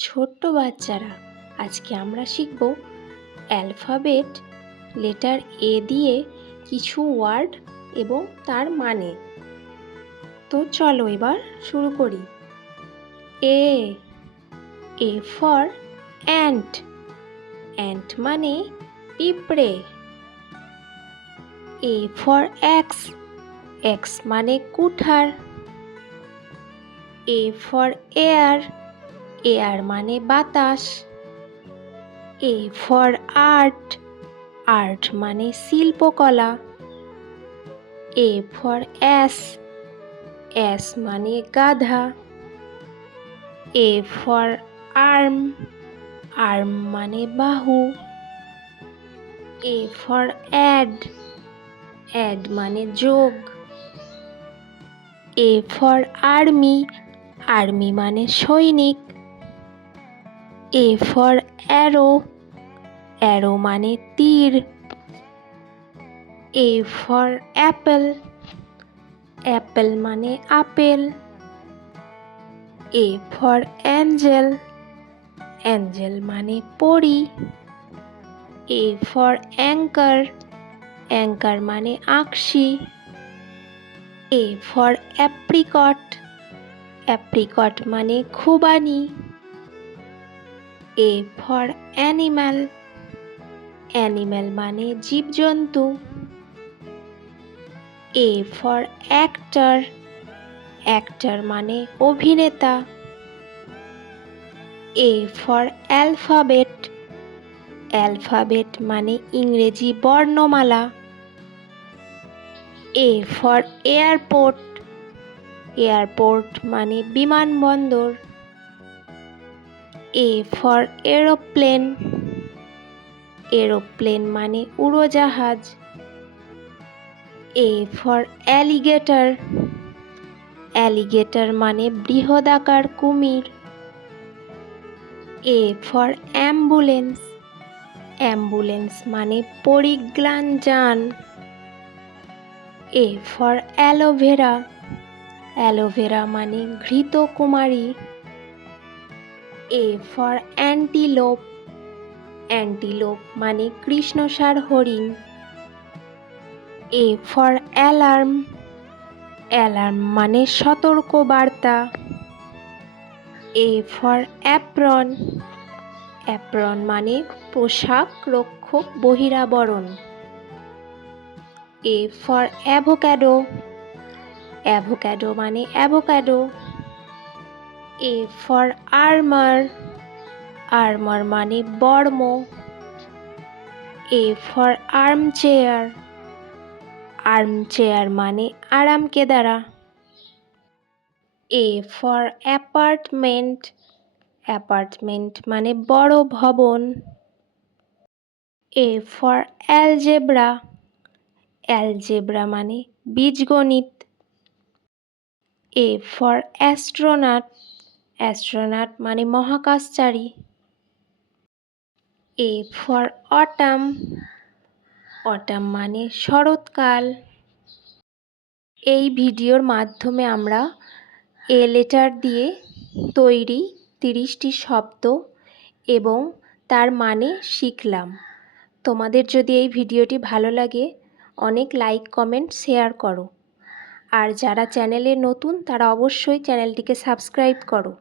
ছোট্ট বাচ্চারা, আজকে আমরা শিখব অ্যালফাবেট লেটার এ দিয়ে কিছু ওয়ার্ড এবং তার মানে। তো চলো এবার শুরু করি। A A for ant. Ant মানে পিঁপড়ে। A for axe. এক্স মানে কুঠার। A for air. এয়ার মানে বাতাস। A for art. আর্ট মানে শিল্পকলা। A for as. অ্যাস মানে গাধা। এ ফর আর্ম। আর্ম মানে বাহু। A for add. অ্যাড মানে যোগ। A for army. আর্মি মানে সৈনিক। A for arrow. অ্যারো মানে তীর। A for apple. অ্যাপেল মানে আপেল। A for angel. অ্যাঞ্জেল মানে পরী। A for anchor. অ্যাঙ্কার মানে আকশি। A for apricot. অ্যাপ্রিকট মানে খুবানি। A for animal. অ্যানিম্যাল মানে জীবজন্তু। A for actor. অ্যাক্টর মানে অভিনেতা। A for alphabet. অ্যালফাবেট মানে ইংরেজি বর্ণমালা। A for airport. এয়ারপোর্ট মানে বিমানবন্দর। A for aeroplane. এরোপ্লেন মানে উড়োজাহাজ। A for alligator. অ্যালিগেটর মানে বৃহদাকার কুমির। A for ambulance. অ্যাম্বুলেন্স মানে পরিজ্ঞান যান। A for aloe vera. অ্যালোভেরা মানে ঘৃতকুমারী। A for antelope. অ্যান্টিলোপ মানে কৃষ্ণসার হরিণ। A for alarm. অ্যালার্ম মানে সতর্ক বার্তা। A for apron. অ্যাপ্রন মানে পোশাক রক্ষক বহিরাবরণ। A for avocado. অ্যাভোক্যাডো মানে avocado. A for armour. Armour মানে বর্ম। A for armchair. Armchair মানে আরাম কেদারা। A for apartment. অ্যাপার্টমেন্ট মানে বড় ভবন। A for algebra. অ্যালজেব্রা মানে বীজগণিত। A for astronaut. অ্যাস্ট্রোনট মানে মহাকাশচারী। A for autumn. অটাম মানে শরৎকাল। এই ভিডিওর মাধ্যমে আমরা এ লেটার দিয়ে তৈরি 30টি শব্দ এবং তার মানে শিখলাম। তোমাদের যদি এই ভিডিওটি ভালো লাগে অনেক লাইক কমেন্ট শেয়ার করো। আর যারা চ্যানেলে নতুন তারা অবশ্যই চ্যানেলটিকে সাবস্ক্রাইব করো।